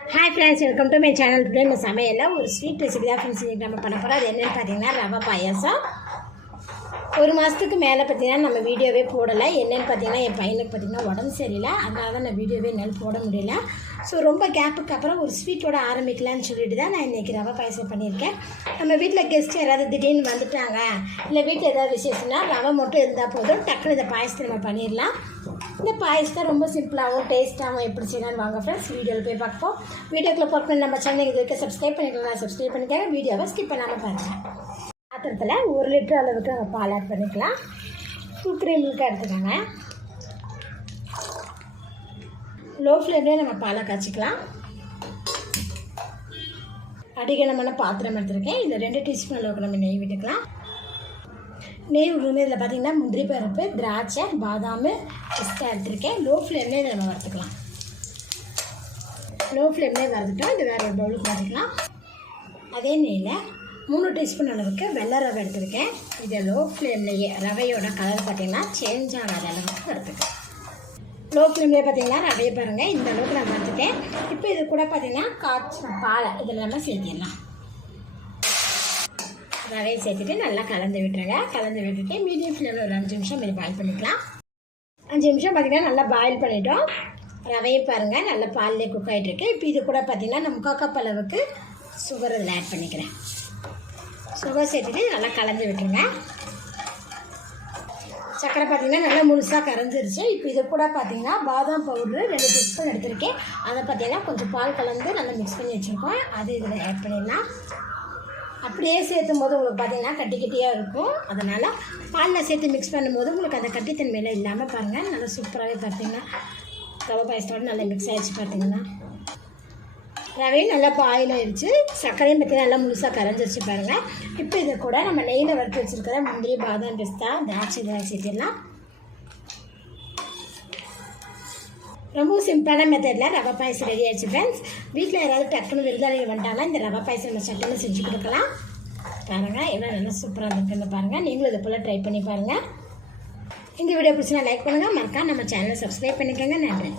Hi friends welcome to my channel today நம்ம சமையலில் ஒரு ஸ்வீட் ரெசிபி தான் ஃப்ரெண்ட்ஸ் இன்றைக்கி நம்ம பண்ண போகிறோம் அது என்னென்னு பார்த்தீங்கன்னா ரவை பாயாசம். ஒரு மாதத்துக்கு மேலே பார்த்தீங்கன்னா நம்ம வீடியோவே போடலை. என்னென்னு பார்த்தீங்கன்னா என் பையனுக்கு பார்த்தீங்கன்னா உடம்பு சரியில்லை. அதனால தான் நான் வீடியோவே என்னால் போட முடியல. ஸோ ரொம்ப கேப்புக்கு அப்புறம் ஒரு ஸ்வீட்டோட ஆரம்பிக்கலான்னு சொல்லிட்டு தான் நான் இன்றைக்கி ரவை பாயசம் பண்ணியிருக்கேன். நம்ம வீட்டில் கெஸ்ட் யாராவது திடீர்னு வந்துட்டாங்க இல்லை வீட்டில் ஏதாவது விசேஷம்னா ரவை மட்டும் இருந்தால் போதும். டக்குனு இந்த பாயசத்தை நம்ம பண்ணிடலாம். இந்த பாயசத்தை ரொம்ப சிம்பிளாகவும் டேஸ்ட்டாகவும் எப்படி செய்யலாம்னு வாங்க ஃப்ரெண்ட்ஸ் வீடியோவில் போய் பார்ப்போம். வீடியோக்குள்ள பார்க்க நம்ம சேனல் இது வரைக்கும் சப்ஸ்கிரைப் பண்ணிக்கலாம் சப்ஸ்கிரைப் பண்ணிக்காங்க. வீடியோவை ஸ்கிப் பண்ணாமல் பாருங்கள் பாத்திரத்தில் ஒரு லிட்டர் அளவுக்கு நம்ம பால் ஆட் பண்ணிக்கலாம். டூ த்ரீ மில்க் எடுத்துக்கோங்க. லோ ஃப்ளேம்லேயே நம்ம பாலை காய்ச்சிக்கலாம். அடிகனமான பாத்திரம் எடுத்துருக்கேன். இதில் ரெண்டு டீஸ்பூன் அளவுக்கு நம்ம நெய் விட்டுக்கலாம். நெய் விடுறமே இதில் பார்த்தீங்கன்னா முந்திரி பருப்பு திராட்சை பாதாம் பிஸ்தா எடுத்துருக்கேன். லோ ஃப்ளேம்லேயே இதை நம்ம வறுத்துக்கலாம். லோ ஃப்ளேம்லேயே வறுத்துட்டோம். இது வேறு ஒரு பவுலுக்கு மாற்றிக்கலாம் அதே நெய்யில் மூணு டீஸ்பூன் அளவுக்கு வெள்ளை ரவை எடுத்துருக்கேன். இதை லோ ஃப்ளேம்லேயே ரவையோட கலர் பார்த்திங்கன்னா சேஞ்ச் ஆகாத அளவுக்கு வறுத்துக்கலாம். லோ ஃப்ளேம்லேயே பார்த்தீங்கன்னா ரவையை பாருங்கள் இந்த அளவுக்கு நான் வறுத்துட்டேன். இப்போ இது கூட பார்த்தீங்கன்னா காய்ச்சின பாலை இதில் நம்ம சேர்த்திடலாம். ரவையை சேர்த்துட்டு நல்லா கலந்து விட்டுருங்க. கலந்து விட்டுட்டு மீடியம் ஃப்ளேமில் ஒரு அஞ்சு நிமிஷம் இது பாயில் பண்ணிக்கலாம். அஞ்சு நிமிஷம் பார்த்தீங்கன்னா நல்லா பாயில் பண்ணிட்டோம். ரவையை பாருங்கள் நல்லா பால்லே குக் ஆகிட்டுருக்கு இப்போ இது கூட பார்த்தீங்கன்னா நம்ம முக்கால் கப் அளவுக்கு சுகர் இதில் ஆட் பண்ணிக்கிறேன். சுகர் சேர்த்துட்டு நல்லா கலந்து விட்டுருங்க. சக்கரை பார்த்தீங்கன்னா நல்லா முழுசாக கரைஞ்சிருச்சு. இப்போ இது கூட பார்த்திங்கன்னா பாதாம் பவுடரு ரெண்டு டீஸ்பூன் எடுத்திருக்கேன். அதை பார்த்தீங்கன்னா கொஞ்சம் பால் கலந்து நல்லா மிக்ஸ் பண்ணி வச்சுருக்கோம். அது இதில் ஆட் பண்ணிடலாம். அப்படியே சேர்த்தும் போது உங்களுக்கு பார்த்தீங்கன்னா கட்டி கட்டியாக இருக்கும். அதனால் பாலில் சேர்த்து மிக்ஸ் பண்ணும்போது உங்களுக்கு அந்த கட்டித்தன்மையில் இல்லாமல் பாருங்கள் நல்லா சூப்பராகவே பார்த்தீங்கன்னா ரவை பாயசத்தோட நல்லா மிக்ஸ் ஆகிடுச்சு பார்த்தீங்கன்னா ரவையும் நல்லா பாயில் ஆயிடுச்சு. சர்க்கரையும் பார்த்தீங்கன்னா நல்லா முழுசாக கரைஞ்சிருச்சு பாருங்கள் இப்போ இது கூட நம்ம நெய்யில் வறுத்து வச்சுருக்கிற முந்திரி பாதாம் பிஸ்தா திராட்சை இதெல்லாம் ரொம்ப சிம்பிளான மெத்தடில் ரவை பாயசம் ரெடி ஆயிடுச்சு ஃப்ரெண்ட்ஸ் வீட்டில் யாராவது டக்குன்னு விருந்தாளிகள் வந்துட்டாங்கன்னா இந்த ரவை பாயசம் நம்ம சட்டுன்னு செஞ்சு கொடுக்கலாம். பாருங்கள் எவ்வளோ நல்லா சூப்பராக இருக்குன்னு பாருங்கள் நீங்களும் இது போல் ட்ரை பண்ணி பாருங்கள் இந்த வீடியோ பிடிச்சினா லைக் பண்ணுங்கள் மறக்காம நம்ம சேனலை சப்ஸ்கிரைப் பண்ணிக்கோங்க. நன்றி.